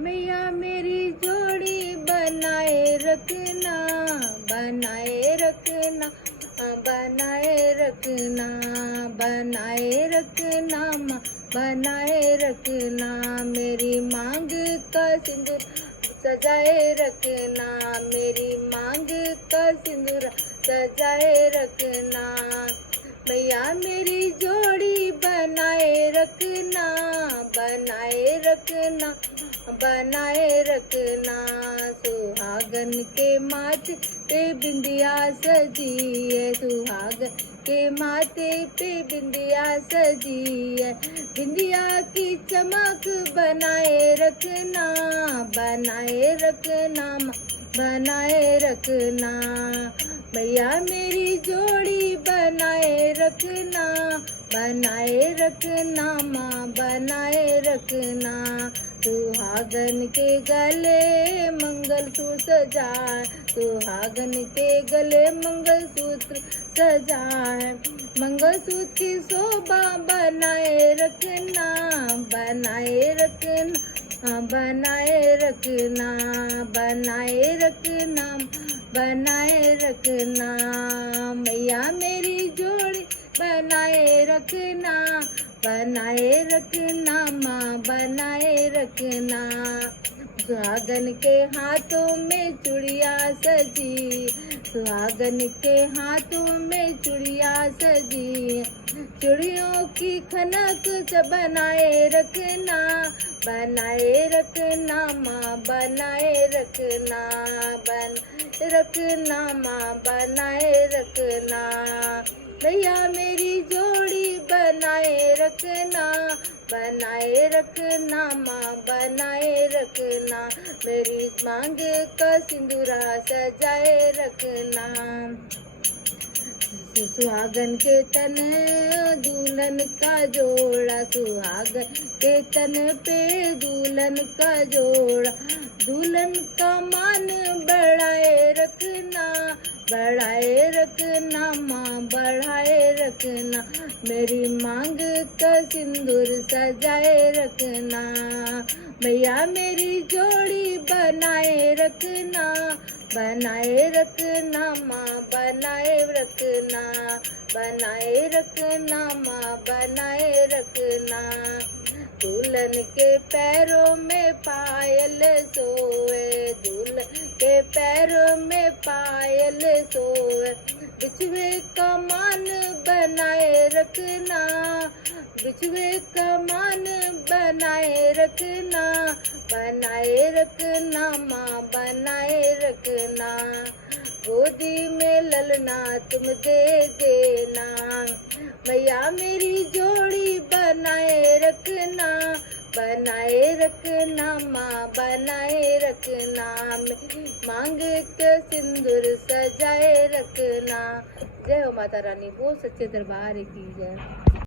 मैया मेरी जोड़ी बनाए रखना, बनाए रखना, बनाए रखना, बनाए रखना माँ, बनाए रखना। मेरी मांग का सिंदूर सजाए रखना, मेरी मांग का सिंदूर सजाए रखना। मैया मेरी जोड़ी बनाए रखना, बनाए रखना, बनाए रखना। सुहागन के माथे पे बिंदिया सजी है, सुहागन के माथे पे बिंदिया सजी है। बिंदिया की चमक बनाए रखना, बनाए रखना, बनाए रखना। मैया मेरी जोड़ी बनाए रखना, बनाए रखना माँ, बनाए रखना। सुहागन के गले मंगलसूत्र सजाए, सुहागन के गले मंगलसूत्र सजाए। मंगलसूत्र की शोभा बनाए रखना, बनाए रखना, बनाए रखना, बनाए रखना, बनाए रखना। मैया मेरी जोड़ी बनाए रखना, बनाए रखना माँ, बनाए रखना। सुहागन के हाथों में चूड़िया सजी, सुहागन के हाथों में चूड़िया सजी। चूड़ियों की खनक से बनाए रखना, बनाए रखना माँ, बनाए रखना, बनाए रखना माँ, बनाए रखना। भैया मेरी जोड़ी बनाए रखना, बनाए रखना माँ, बनाए रखना। मेरी मांग का सिंदूरा सजाए रखना। सुहागन के तन दुल्हन का जोड़ा, सुहागन के तन पे दुल्हन का जोड़ा। दुल्हन का मान बढ़ाए रखना, बढ़ाए रखना माँ, बढ़ाए रखना। मेरी मांग का सिंदूर सजाए रखना। भैया मेरी जोड़ी बनाए रखना, बनाए रखना माँ, बनाए रखना, बनाए रखना माँ, बनाए रखना। दुल्हन के पैरों में पायल सोए, दुल्हन के पैरों में पायल सोए। बिछुए का मान बनाए रखना, बिछुए का मान बनाए रखना, बनाए रखना माँ, बनाए रखना। गोदी में ललना तुम दे देना, मैया मेरी जोड़ी बनाए रखना, बनाए रखना माँ, बनाए रखना। मांग के सिंदूर सजाए रखना। जय हो माता रानी, बहुत सच्चे दरबार की जय।